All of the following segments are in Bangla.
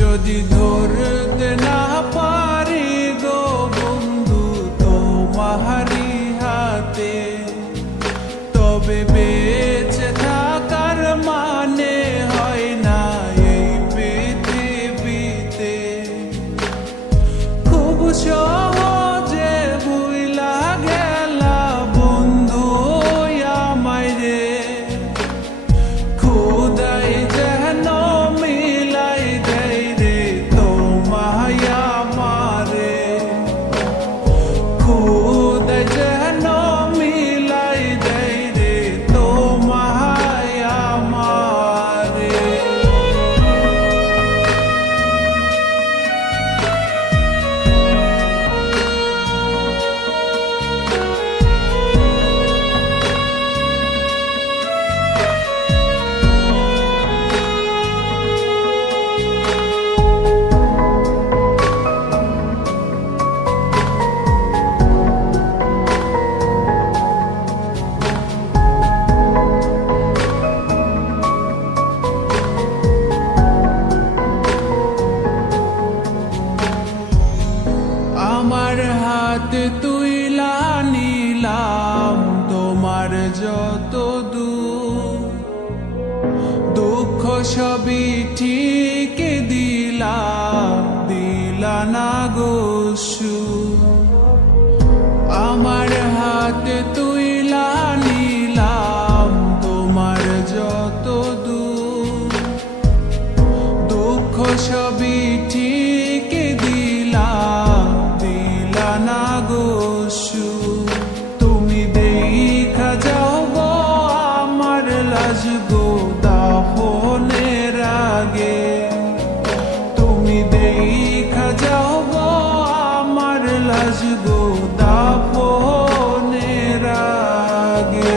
যদি ধরতে না পারি গো বন্ধু তোমারি হাতে, তবে বেঁচে থাকার মানে হয় না এই পৃথিবীতে। খুব সহজে ভুইলা গেলা বন্ধু আমায় রে, খোদাই যেন মিলাই দেয় রে তোমায় আমারে, খোদাই যেন মিলাই দেয় রে তোমায় আমারে। আমার হাতে তুইলা নিলাম তোমার যত দূর, দুঃখ সবই ঠিক দিলা না গো সুর। আমার হাতে তুইলা নিলাম তোমার যত দূর, দুঃখ সবই ঠিক দিলা না গো সুর। তুমি দেখা যাও গো আমার লাজ গো দাফনের আগে, তুমি দেখা যাও গো আমার লাজ গো দাফনের আগে।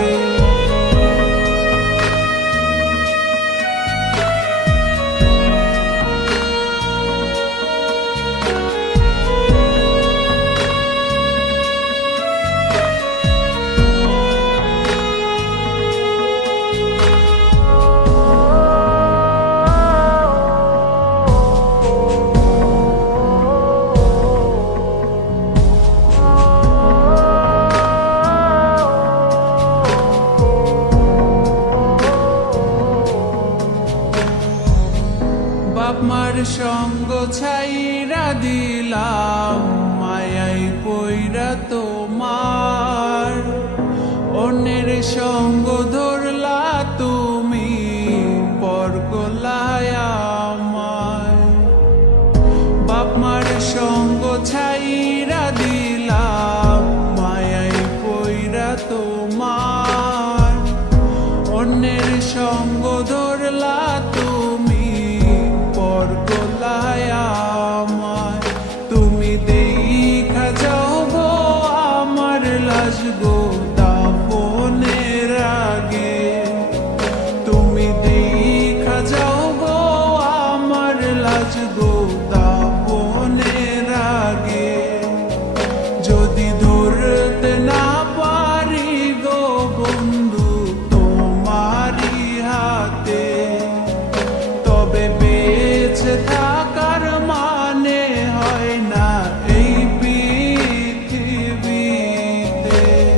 বাপ মার সঙ্গ ছাইরা দিলাম মায়াই পইরা তোমার, অন্যের সঙ্গ ধরলা তুমি পর করলায় আমায়। বাপ মার সঙ্গ ছাইরা দিলাম মায়াই পইরা তোমার, অন্যের সঙ্গ ধরলা তুমি পর করলায় আমায়। তুমি দেখা যাও গো আমার লাজ গো দাফনের আগে, তুমি দেখা যাও গো আমার লাজ গো দাফনের আগে। যদি ধরতে না পারি গো বন্ধু তোমারি হাতে, তবে বেঁচে থাকার মানে হয় না এই পৃথিবীতে।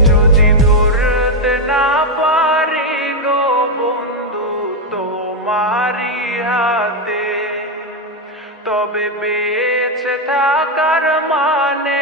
যদি ধরতে না পারি গো বন্ধু তোমারি হাতে, তবে বেঁচে থাকার মানে